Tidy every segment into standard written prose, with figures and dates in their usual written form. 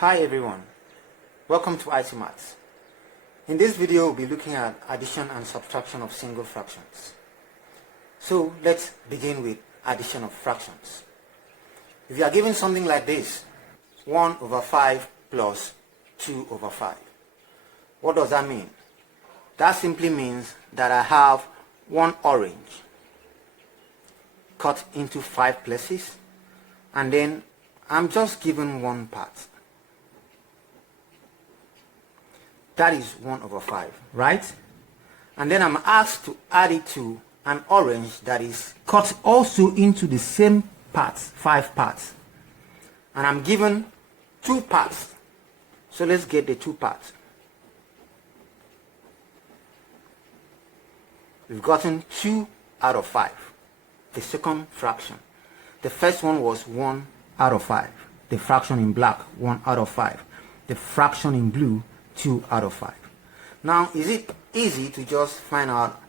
Hi everyone, welcome to IT Maths. In this video we'll be looking at addition and subtraction of single fractions. So let's begin with addition of fractions. If you are given something like this, 1 over 5 plus 2 over 5. What does that mean? That simply means that I have one orange cut into 5 places and then I'm just given one part. That is 1 over 5, right? And then I'm asked to add it to an orange that is cut also into the same parts, 5 parts. And I'm given 2 parts. So let's get the 2 parts. We've gotten 2 out of 5, the second fraction. The first one was 1 out of 5. The fraction in black, 1 out of 5. The fraction in blue, 2 out of 5. Now, is it easy to just find out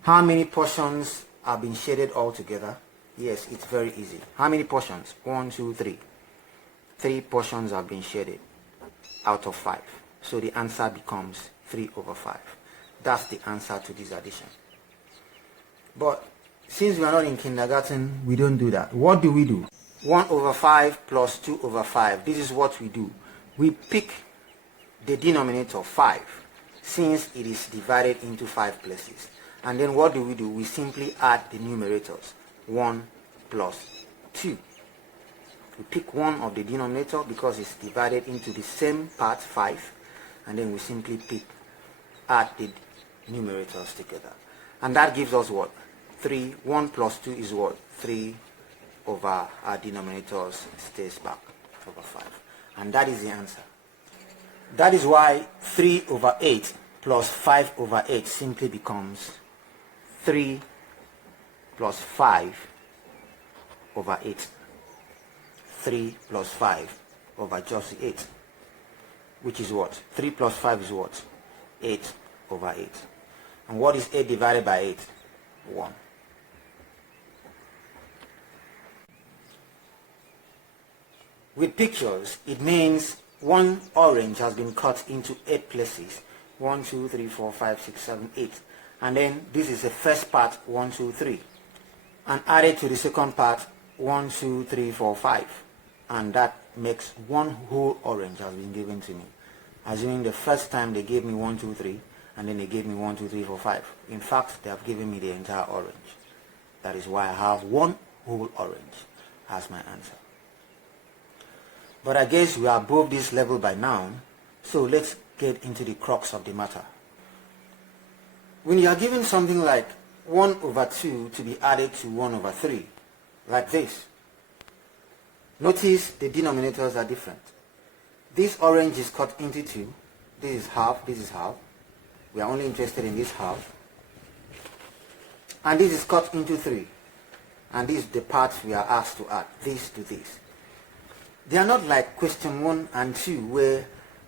how many portions have been shaded all together? Yes, it's very easy. How many portions? 1, 2, 3. 3 portions have been shaded out of 5. So the answer becomes 3 over 5. That's the answer to this addition. But since we are not in kindergarten, we don't do that. What do we do? 1 over 5 plus 2 over 5. This is what we do. We pick the denominator 5 since it is divided into 5 places. And then what do? We simply add the numerators. 1 plus 2. We pick one of the denominator because it's divided into the same part 5, and then we simply add the numerators together. And that gives us what? 3. 1 plus 2 is what? 3 over our denominators stays back over 5. And that is the answer. That is why 3 over 8 plus 5 over 8 simply becomes 3 plus 5 over 8. 3 plus 5 over just 8. Which is what? 3 plus 5 is what? 8 over 8. And what is 8 divided by 8? 1. With pictures, it means one orange has been cut into 8 places. 1, 2, 3, 4, 5, 6, 7, 8. And then this is the first part, 1, 2, 3. And added to the second part, 1, 2, 3, 4, 5. And that makes one whole orange has been given to me. Assuming the first time they gave me 1, 2, 3, and then they gave me 1, 2, 3, 4, 5. In fact, they have given me the entire orange. That is why I have one whole orange as my answer. But I guess we are above this level by now, so let's get into the crux of the matter. When you are given something like 1 over 2 to be added to 1 over 3, like this, notice the denominators are different. This orange is cut into 2, this is half, this is half. We are only interested in this half. And this is cut into 3. And this is the part we are asked to add, this to this. They are not like question 1 and 2 where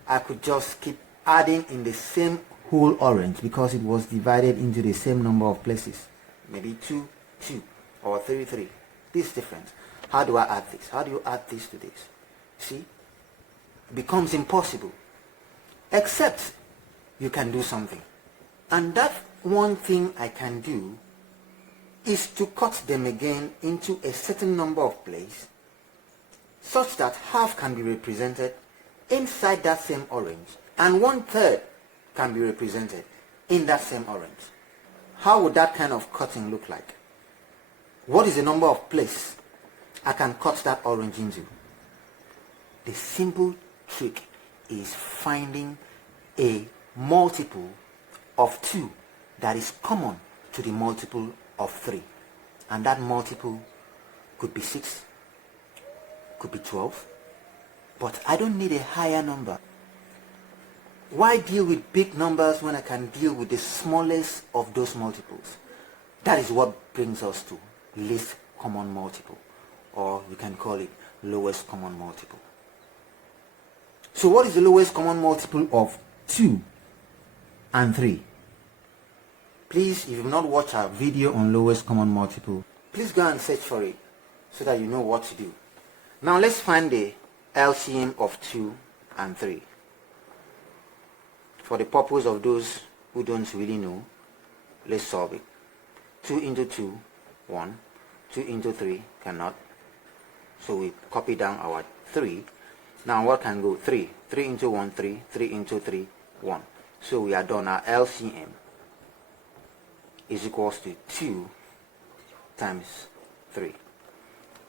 I could just keep adding in the same whole orange because it was divided into the same number of places. Maybe 2, 2 or 3, 3. This is different. How do I add this? How do you add this to this? See? It becomes impossible. Except you can do something. And that one thing I can do is to cut them again into a certain number of places such that half can be represented inside that same orange and 1/3 can be represented in that same orange. How would that kind of cutting look like? What is the number of places I can cut that orange into? The simple trick is finding a multiple of 2 that is common to the multiple of 3. And that multiple could be 6, could be 12, but I don't need a higher number. Why deal with big numbers when I can deal with the smallest of those multiples? That is what brings us to least common multiple, or you can call it lowest common multiple. So what is the lowest common multiple of 2 and 3? Please, if you've not watched our video on lowest common multiple, please go and search for it so that you know what to do. Now let's find the LCM of 2 and 3. For the purpose of those who don't really know, let's solve it. 2 into 2, 1. 2 into 3, cannot. So we copy down our 3. Now what can go? 3. 3 into 1, 3. 3 into 3, 1. So we are done. Our LCM is equals to 2 times 3.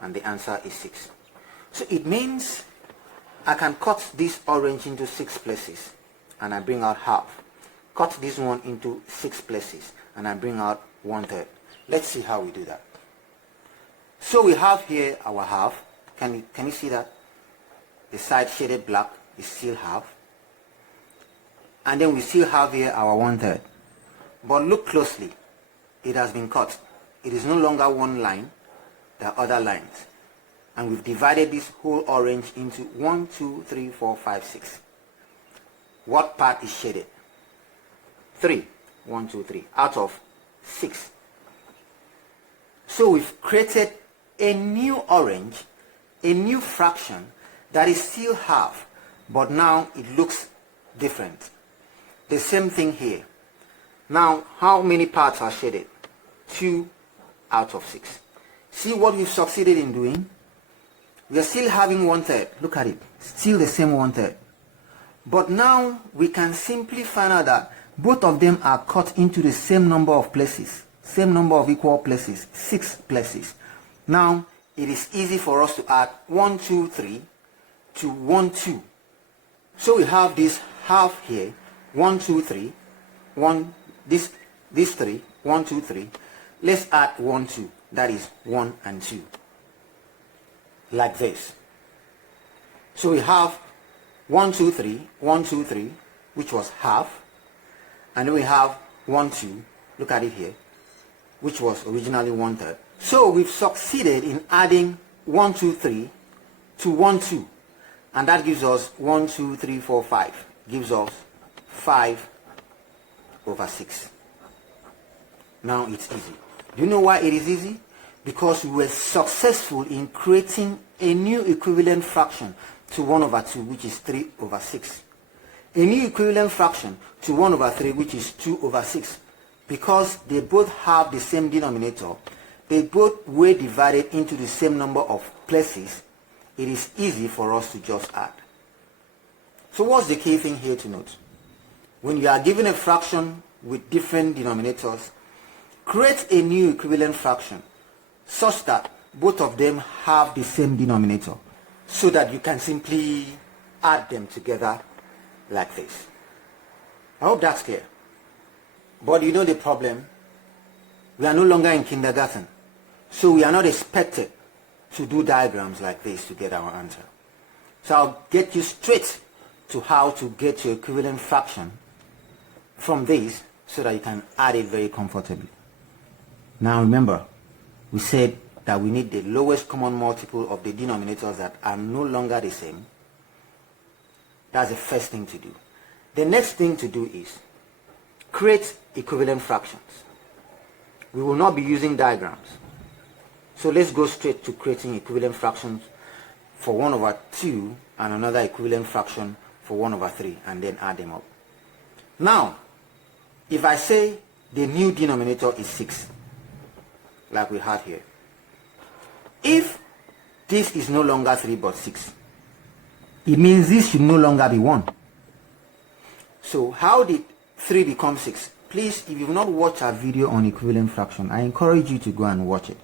And the answer is 6. So it means I can cut this orange into 6 places and I bring out half. Cut this one into 6 places and I bring out 1/3. Let's see how we do that. So we have here our half. Can you see that? The side shaded black is still half. And then we still have here our 1/3. But look closely. It has been cut. It is no longer one line. There are other lines. And we've divided this whole orange into 1, 2, 3, 4, 5, 6. What part is shaded? 3. 1, 2, 3. Out of 6. So we've created a new orange, a new fraction that is still half, but now it looks different. The same thing here. Now, how many parts are shaded? 2 out of 6. See what we've succeeded in doing? We are still having 1/3. Look at it. Still the same 1/3. But now we can simply find out that both of them are cut into the same number of places. Same number of equal places. 6 places. Now, it is easy for us to add 1, 2, 3 to 1, 2. So we have this half here. 1, 2, 3. 1, this 3. 1, 2, 3. Let's add 1, 2. That is 1 and 2. Like this. So we have 1, 2, 3. 1, 2, 3. Which was half. And then we have 1, 2. Look at it here. Which was originally 1/3. So we've succeeded in adding 1, 2, 3 to 1, 2. And that gives us 1, 2, 3, 4, 5. Gives us 5/6. Now it's easy. Do you know why it is easy? Because we were successful in creating a new equivalent fraction to 1/2, which is 3/6. A new equivalent fraction to 1/3, which is 2/6. Because they both have the same denominator, they both were divided into the same number of places, it is easy for us to just add. So what's the key thing here to note? When you are given a fraction with different denominators, create a new equivalent fraction such that both of them have the same denominator so that you can simply add them together like this. I hope that's clear. But you know the problem? We are no longer in kindergarten. So we are not expected to do diagrams like this to get our answer. So I'll get you straight to how to get your equivalent fraction from this so that you can add it very comfortably. Now remember, we said that we need the lowest common multiple of the denominators that are no longer the same. That's the first thing to do. The next thing to do is create equivalent fractions. We will not be using diagrams. So let's go straight to creating equivalent fractions for 1/2 and another equivalent fraction for 1/3 and then add them up. Now, if I say the new denominator is 6, like we had here, if this is no longer 3 but 6, it means this should no longer be 1. So how did 3 become 6? Please, if you've not watched our video on equivalent fraction, I encourage you to go and watch it.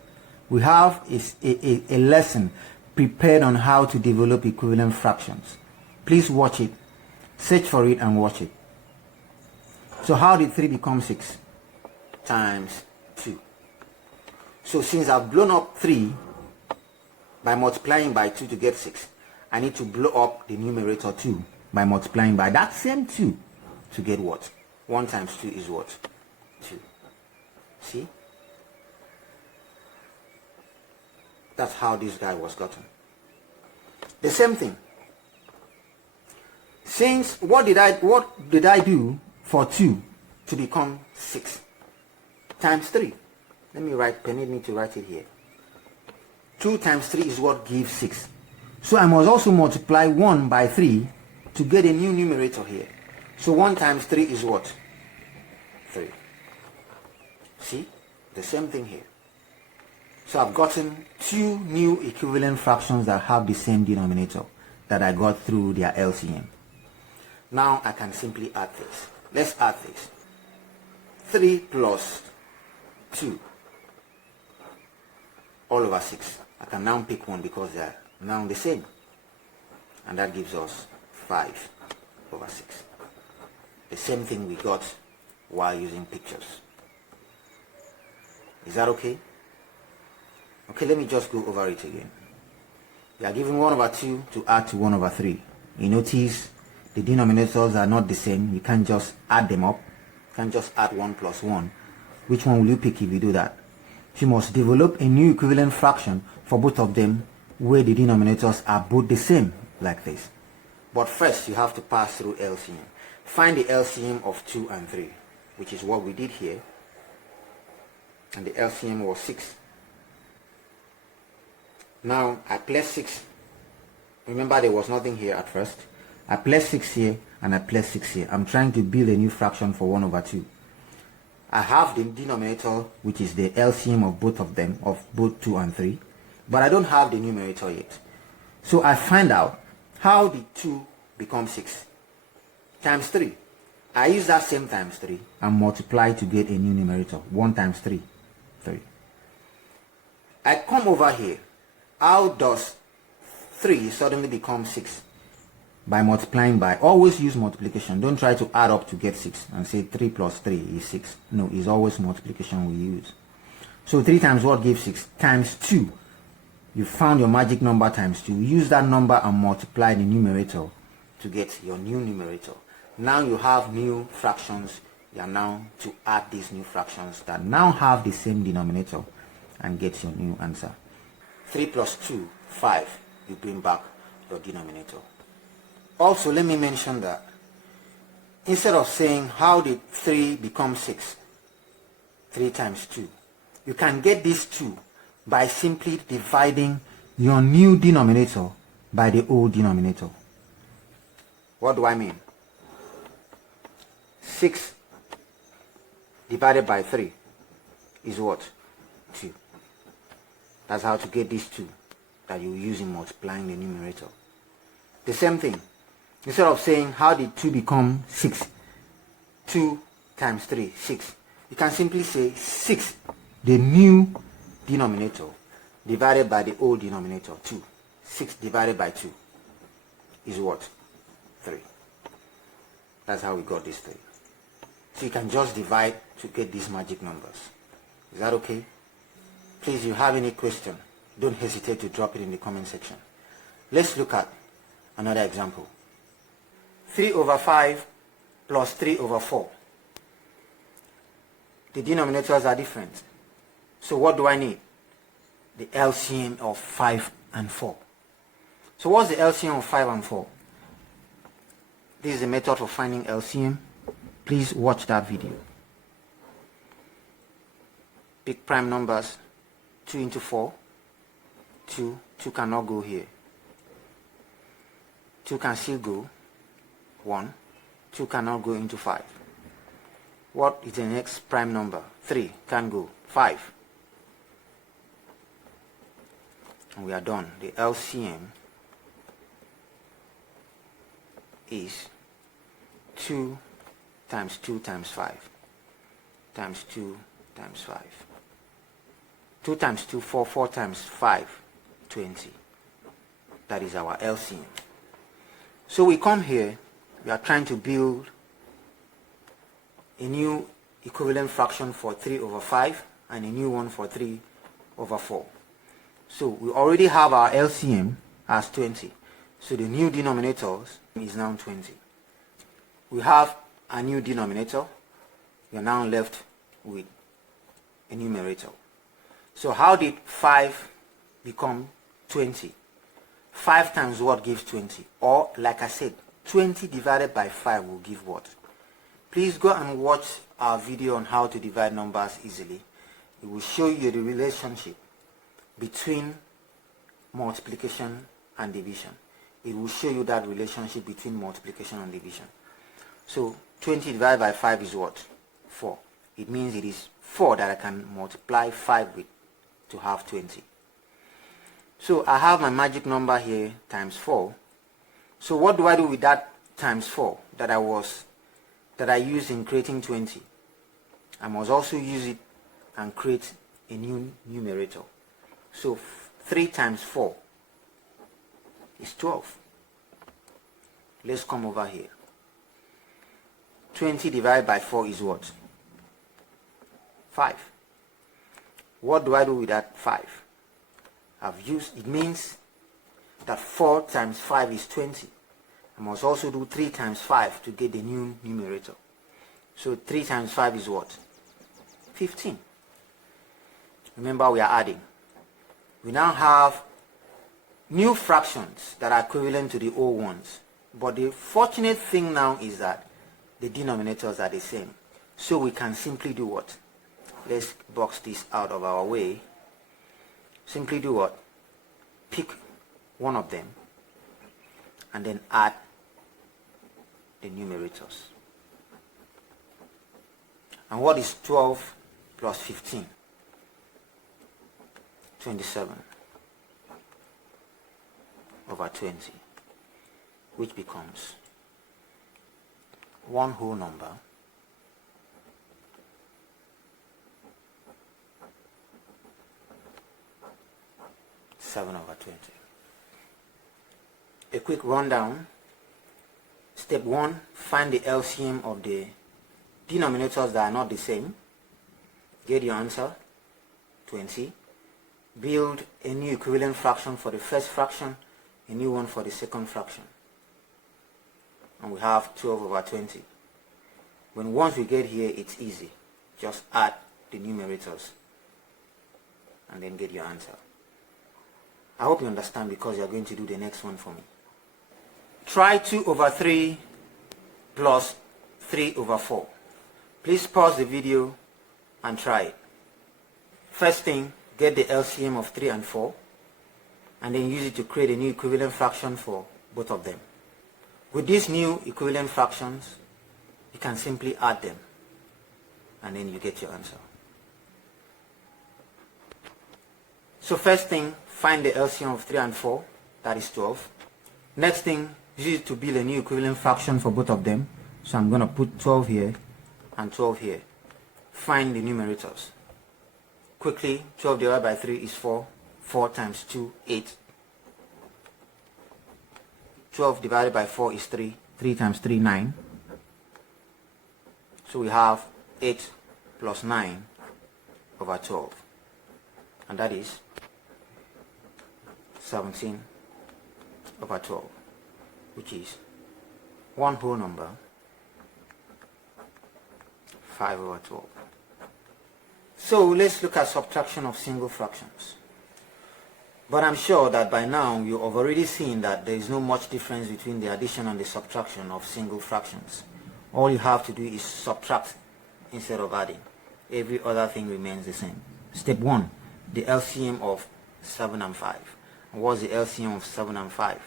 We have a lesson prepared on how to develop equivalent fractions. Please watch it, search for it and watch it. So how did 3 become 6? Times 2. So since I've blown up 3 by multiplying by 2 to get 6, I need to blow up the numerator 2 by multiplying by that same 2 to get what? 1 times 2 is what? 2. See? That's how this guy was gotten. The same thing. Since what did I do for 2 to become 6? Times 3. Permit me to write it here. 2 times 3 is what gives 6. So I must also multiply 1 by 3 to get a new numerator here. So 1 times 3 is what? 3. See? The same thing here. So I've gotten 2 new equivalent fractions that have the same denominator that I got through their LCM. Now I can simply add this. Let's add this. 3 plus 2 all over 6. I can now pick one because they are now the same. And that gives us 5 over 6. The same thing we got while using pictures. Is that okay? Okay, let me just go over it again. We are given 1 over 2 to add to 1 over 3. You notice the denominators are not the same. You can't just add them up. You can't just add 1 plus 1. Which one will you pick if you do that? You must develop a new equivalent fraction for both of them where the denominators are both the same, like this. But first you have to pass through LCM. Find the LCM of 2 and 3, which is what we did here. And the LCM was 6. Now I place 6. Remember there was nothing here at first. I place 6 here and I place 6 here. I'm trying to build a new fraction for 1 over 2. I have the denominator, which is the LCM of both of them, of both 2 and 3, but I don't have the numerator yet. So I find out how the 2 becomes 6 times 3. I use that same times 3 and multiply to get a new numerator. 1 times 3, 3. I come over here. How does 3 suddenly become 6? By multiplying by. Always use multiplication. Don't try to add up to get 6 and say 3 plus 3 is 6. No, it's always multiplication we use. So 3 times what gives 6? Times 2. You found your magic number times 2. Use that number and multiply the numerator to get your new numerator. Now you have new fractions. You are now to add these new fractions that now have the same denominator and get your new answer. 3 plus 2, 5. You bring back your denominator. Also, let me mention that instead of saying how did 3 become 6, 3 times 2, you can get this 2 by simply dividing your new denominator by the old denominator. What do I mean? 6 divided by 3 is what? 2. That's how to get this 2 that you use in multiplying the numerator. The same thing. Instead of saying how did 2 become 6, 2 times 3, 6, you can simply say 6, the new denominator, divided by the old denominator, 2. 6 divided by 2 is what? 3. That's how we got this 3. So you can just divide to get these magic numbers. Is that okay? Please, if you have any question, don't hesitate to drop it in the comment section. Let's look at another example. 3 over 5 plus 3 over 4. The denominators are different. So what do I need? The LCM of 5 and 4. So what's the LCM of 5 and 4? This is a method for finding LCM. Please watch that video. Pick prime numbers. 2 into 4. 2 cannot go here. 2 can still go. 1. 2 cannot go into 5. What is the next prime number? 3 can go. 5. And we are done. The LCM is 2 times 2 times 5 times 2 times 5. 2 times 2, 4, 4 times 5, 20. That is our LCM. So we come here, we are trying to build a new equivalent fraction for 3 over 5 and a new one for 3 over 4. So we already have our LCM as 20. So the new denominator is now 20. We have a new denominator. We are now left with a numerator. So how did 5 become 20? 5 times what gives 20? Or, like I said, 20 divided by 5 will give what? Please go and watch our video on how to divide numbers easily. It will show you the relationship between multiplication and division. it will show you that relationship between multiplication and division. So 20 divided by 5 is what? 4. It means it is 4 that I can multiply 5 with to have 20. So I have my magic number here times 4. So what do I do with that times 4 that I used in creating 20? I must also use it and create a new numerator. So 3 times 4 is 12. Let's come over here. 20 divided by 4 is what? 5. What do I do with that 5? It means that 4 times 5 is 20. I must also do 3 times 5 to get the new numerator. So 3 times 5 is what? 15. Remember, we are adding. We now have new fractions that are equivalent to the old ones. But the fortunate thing now is that the denominators are the same. So we can simply do what? Let's box this out of our way. Simply do what? Pick one of them and then add the numerators. And what is 12 plus 15? 27 over 20, which becomes one whole number (7 over 20). A quick rundown. Step 1, find the LCM of the denominators that are not the same. Get your answer, 20. Build a new equivalent fraction for the first fraction, a new one for the second fraction. And we have 12 over 20. Once we get here, it's easy. Just add the numerators and then get your answer. I hope you understand, because you're going to do the next one for me. Try 2 over 3 plus 3 over 4. Please pause the video and try it. First thing, get the LCM of 3 and 4 and then use it to create a new equivalent fraction for both of them. With these new equivalent fractions, you can simply add them and then you get your answer. So first thing, find the LCM of 3 and 4, that is 12. Next thing, use it to build a new equivalent fraction for both of them. So I'm going to put 12 here and 12 here. Find the numerators. Quickly, 12 divided by 3 is 4. 4 times 2, 8. 12 divided by 4 is 3. 3 times 3, 9. So we have 8 plus 9 over 12. And that is 17 over 12, which is one whole number, 5 over 12. So let's look at subtraction of single fractions. But I'm sure that by now you have already seen that there is no much difference between the addition and the subtraction of single fractions. All you have to do is subtract instead of adding. Every other thing remains the same. Step 1, the LCM of 7 and 5. And what's the LCM of 7 and 5?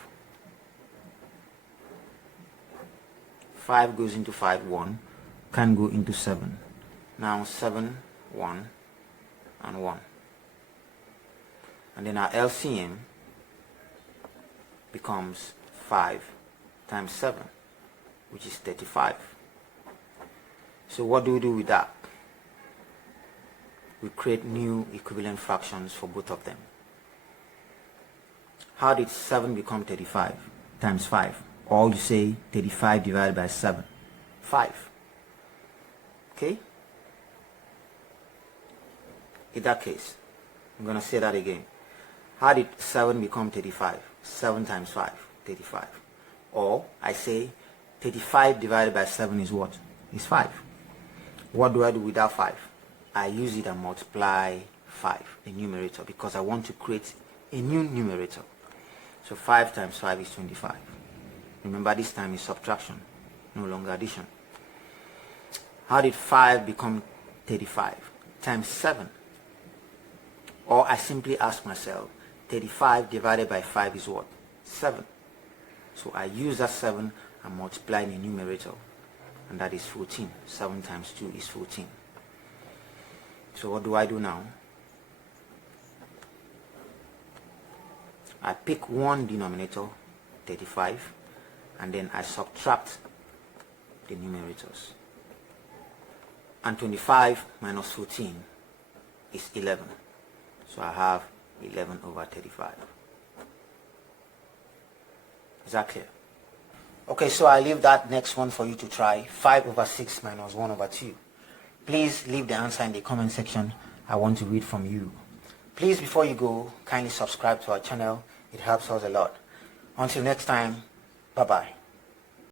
5 goes into 5, 1. Can go into 7. Now 7, 1, and 1. And then our LCM becomes 5 times 7, which is 35. So what do we do with that? We create new equivalent fractions for both of them. How did 7 become 35 times 5? Or you say 35 divided by 7. 5. Okay? In that case, I'm going to say that again. How did 7 become 35? 7 times 5, 35. Or I say 35 divided by 7 is what? Is 5. What do I do with that 5? I use it and multiply 5, the numerator, because I want to create a new numerator. So 5 times 5 is 25. Remember, this time is subtraction, no longer addition. How did 5 become 35? Times 7. Or I simply ask myself, 35 divided by 5 is what? 7. So I use that 7 and multiply in the numerator, and that is 14. 7 times 2 is 14. So what do I do now? I pick one denominator, 35, and then I subtract the numerators. And 25 minus 14 is 11. So I have 11 over 35. Is that clear? Okay, so I leave that next one for you to try. 5 over 6 minus 1 over 2. Please leave the answer in the comment section. I want to read from you. Please, before you go, kindly subscribe to our channel. It helps us a lot. Until next time, bye-bye.